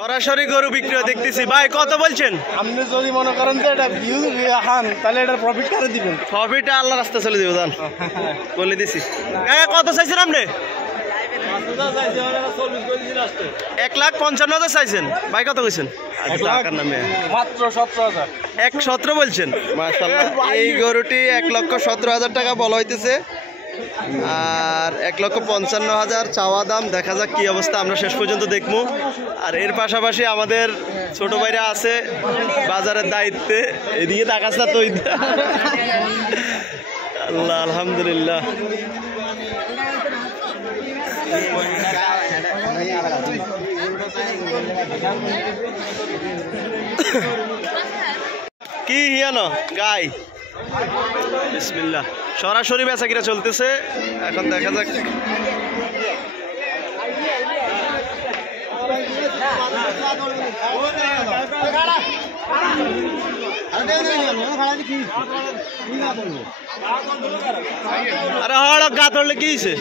সরাসরি গরু বিক্রি দেখতেছি ভাই, কত বলছেন? আপনি যদি মনে করেন যে এটা ভিউ হান তাহলে এটার প্রফিট কারে দিবেন? প্রফিট আল্লাহ রাস্তা চলে দিব জান, বলে দিছি। কত চাইছেন আপনি? 1,55,000 চাইছেন ভাই, কত কইছেন? মাত্র 17,000। 1,17 বলছেন। মাশাআল্লাহ, এই গরুটি 1,17,000 টাকা বলা হইতেছে, আর 1,55,000 চাওয়া দাম। দেখা যাক কি অবস্থা, আমরা শেষ পর্যন্ত দেখবো। আর এর পাশাপাশি আমাদের ছোট ভাইরা আছে বাজারের দায়িত্বে, এদিকে তাকাস না তো। আল্লাহ, আলহামদুলিল্লাহ। কি হিয়ানো গাই, বিসমিল্লাহ। সরাসরি বেচাকিরা চলতেছে, এখন দেখা যাক। আরে হড়ক গা ধরলে কি হয়েছে?